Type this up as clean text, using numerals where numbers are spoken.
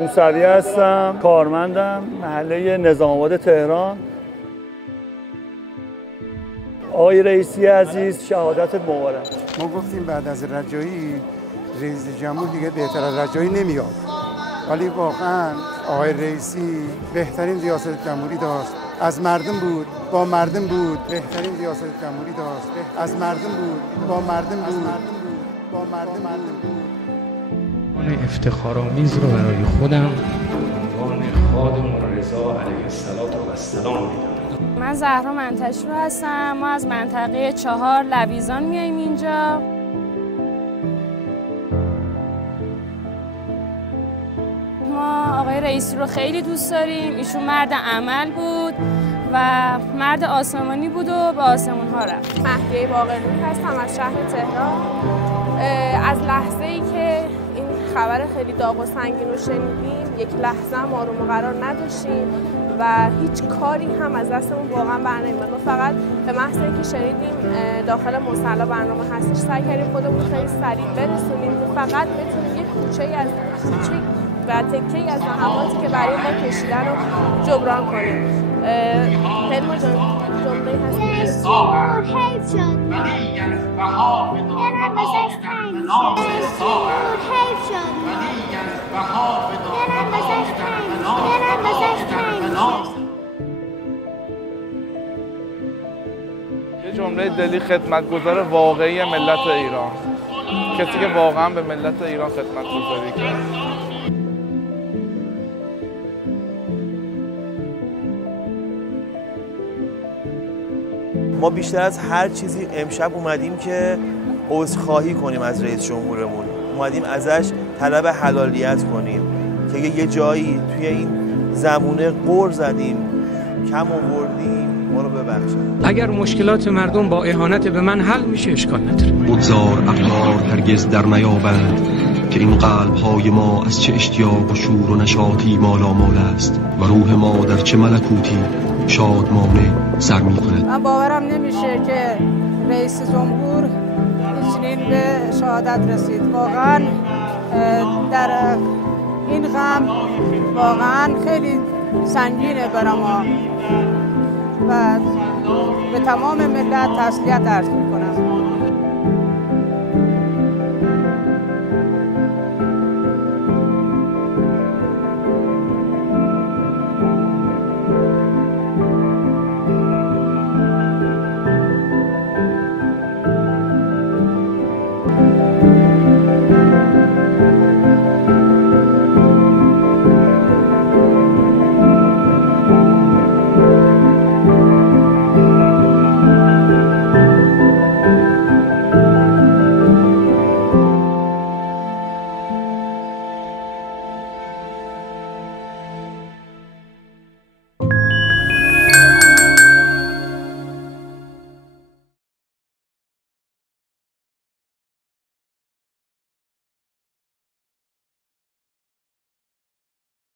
موسوی هستم، کارمندم، محله نظام آباد تهران. آقای رئیسی عزیز شهادتت مبارک. ما گفتیم بعد از رجایی رئیس جمهور دیگه بهتر از رجایی نمیاد، ولی واقعا آقای رئیسی بهترین ریاست جمهوری داشت. از مردم بود، با مردم بود. بهترین ریاست جمهوری داشت. از مردم بود، با مردم بود. با مردم بود. من افتخارآمیز رو برای خودم عنوان خادم رضا علیه السلام میدونم. من زهرا منتشرو هستم. ما از منطقه 4 لویزان میاییم اینجا. ما آقای رئیسی رو خیلی دوست داریم. ایشون مرد عمل بود و مرد آسمانی بود و به آسمون ها رفت. مهدیه باقرنور هستم از شهر تهران. از لحظه ای که این خبر خیلی داغ و سنگین رو شنیدیم یک لحظه هم آروم و قرار نداشتیم و هیچ کاری هم از دستمون واقعا برنمیاد. ما فقط به محض اینکه شنیدیم داخل مصلی برنامه هستش سعی کردیم خودمون خیلی سریع برسونیم و فقط بتونیم یک کوچه‌ای از و تکه‌ای از زحماتی که برای ما کشیدن رو جبران کنیم. خیلی جمله هست حیف شد یعنی بسش تنگ حیف شد یعنی بسش تنگ یه جمله دلی خدمتگزار واقعی ملت ایران، کسی که واقعا به ملت ایران خدمتگزاری کرد. ما بیشتر از هر چیزی امشب اومدیم که عذرخواهی کنیم از رئیس جمهورمون. اومدیم ازش طلب حلالیت کنیم که یه جایی توی این زمونه قور زدیم، کم آوردیم، ما رو ببخشید. اگر مشکلات مردم با اهانت به من حل میشه اشکال نداره. بگذار اقدار هرگز در نیابند که این قلب‌های ما از چه اشتیاق و شور و نشاطی مالامال است و روح ما در چه ملکوتی شادمانه سر می‌خورد. من باورم نمیشه که رئیس جمهور چنین به شهادت رسید. واقعا در این غم واقعا خیلی سنگینه برای ما و به تمام ملت تسلیت عرض می‌کنم.